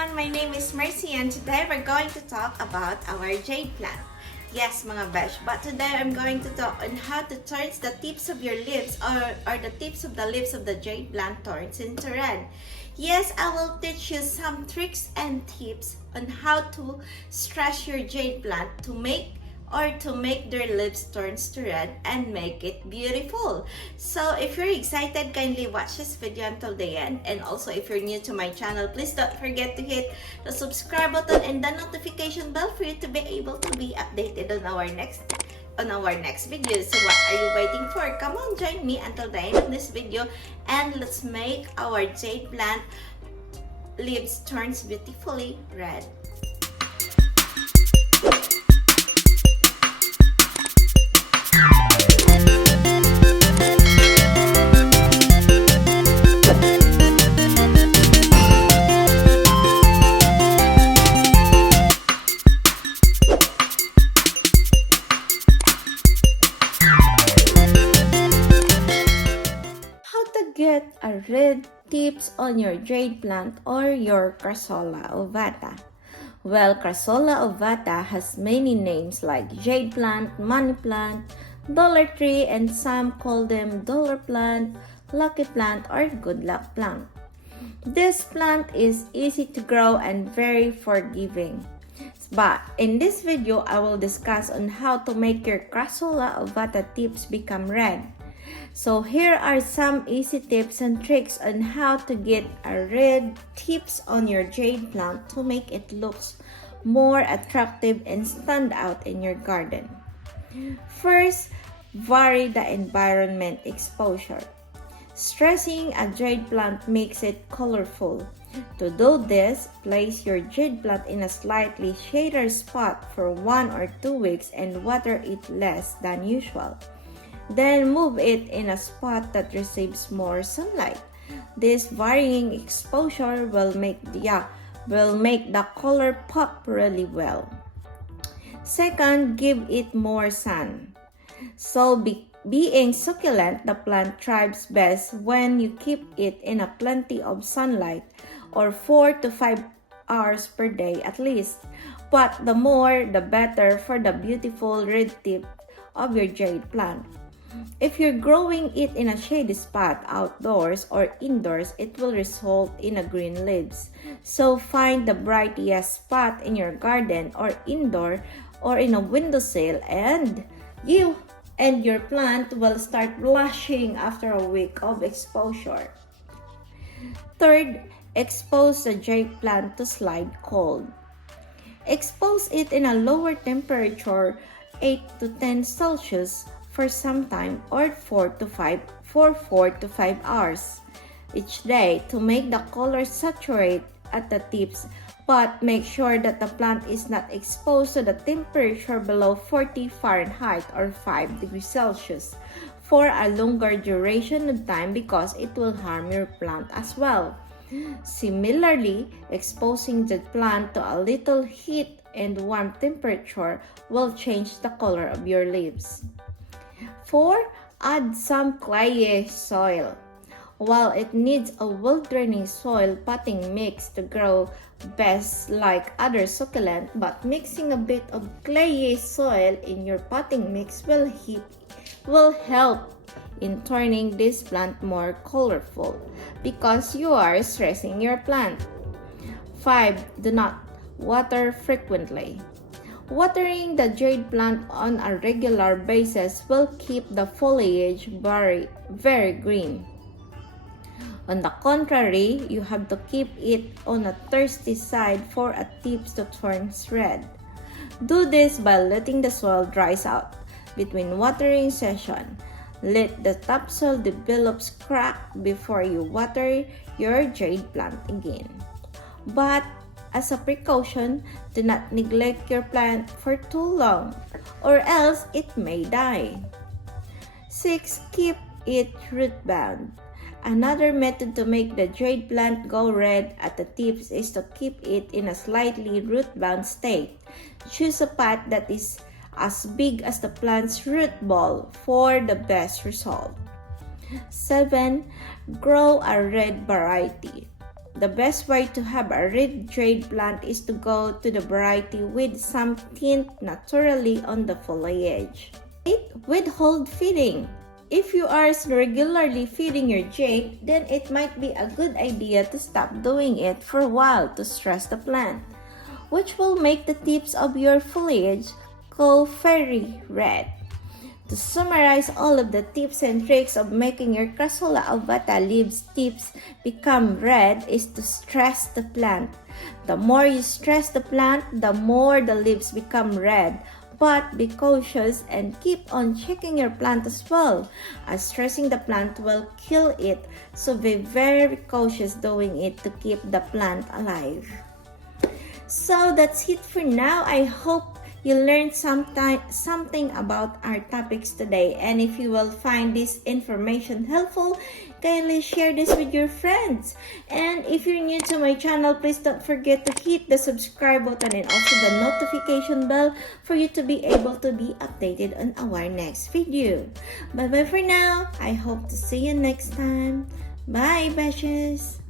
everyone! My name is Mer Cy and today we're going to talk about our jade plant. Yes, mga besh, but today I'm going to talk on how to turn the tips of your leaves or the tips of the leaves of the jade plant turns into red. Yes, I will teach you some tricks and tips on how to stress your jade plant to make their leaves turns to red and make it beautiful. So if you're excited, kindly watch this video until the end. And also if you're new to my channel, please don't forget to hit the subscribe button and the notification bell for you to be able to be updated on our next video. So what are you waiting for? Come on, join me until the end of this video and let's make our jade plant leaves turns beautifully red. Get a red tips on your jade plant or your Crassula ovata. Well, Crassula ovata has many names like jade plant, money plant, dollar tree, and some call them dollar plant, lucky plant, or good luck plant. This plant is easy to grow and very forgiving. But in this video, I will discuss on how to make your Crassula ovata tips become red. So here are some easy tips and tricks on how to get a red tips on your jade plant to make it look more attractive and stand out in your garden. First, vary the environment exposure. Stressing a jade plant makes it colorful. To do this, place your jade plant in a slightly shaded spot for 1 or 2 weeks and water it less than usual. Then move it in a spot that receives more sunlight. This varying exposure will make the color pop really well. Second, give it more sun. So being succulent, the plant thrives best when you keep it in a plenty of sunlight or 4 to 5 hours per day at least. But the more the better for the beautiful red tip of your jade plant. If you're growing it in a shady spot outdoors or indoors, it will result in a green leaves. So find the brightest spot in your garden or indoor or in a windowsill and your plant will start blushing after a week of exposure. Third, expose the jade plant to slight cold. Expose it in a lower temperature, 8 to 10 Celsius, for some time or 4 to 5 hours each day to make the color saturate at the tips, but make sure that the plant is not exposed to the temperature below 40 Fahrenheit or 5 degrees Celsius for a longer duration of time because it will harm your plant as well. Similarly, exposing the plant to a little heat and warm temperature will change the color of your leaves. 4. Add some clayey soil. While it needs a well-draining soil potting mix to grow best like other succulent, but mixing a bit of clayey soil in your potting mix will help in turning this plant more colorful because you are stressing your plant. 5. Do not water frequently. Watering the jade plant on a regular basis will keep the foliage very green. On the contrary, you have to keep it on a thirsty side for a tips to turn red. Do this by letting the soil dries out between watering session. Let the topsoil develop crack before you water your jade plant again. But as a precaution, do not neglect your plant for too long, or else it may die. 6. Keep it root bound. Another method to make the jade plant go red at the tips is to keep it in a slightly root bound state. Choose a pot that is as big as the plant's root ball for the best result. 7. Grow a red variety. The best way to have a red jade plant is to go to the variety with some tint naturally on the foliage. 8. Withhold feeding. If you are regularly feeding your jade, then it might be a good idea to stop doing it for a while to stress the plant, which will make the tips of your foliage go very red. To summarize all of the tips and tricks of making your Crassula ovata leaves tips become red is to stress the plant. The more you stress the plant, the more the leaves become red. But be cautious and keep on checking your plant as well, as stressing the plant will kill it. So be very cautious doing it to keep the plant alive. So that's it for now. I hope you learned something about our topics today, and if you will find this information helpful, kindly share this with your friends. And if you're new to my channel, please don't forget to hit the subscribe button and also the notification bell for you to be able to be updated on our next video. Bye bye for now. I hope to see you next time. Bye, Bashes.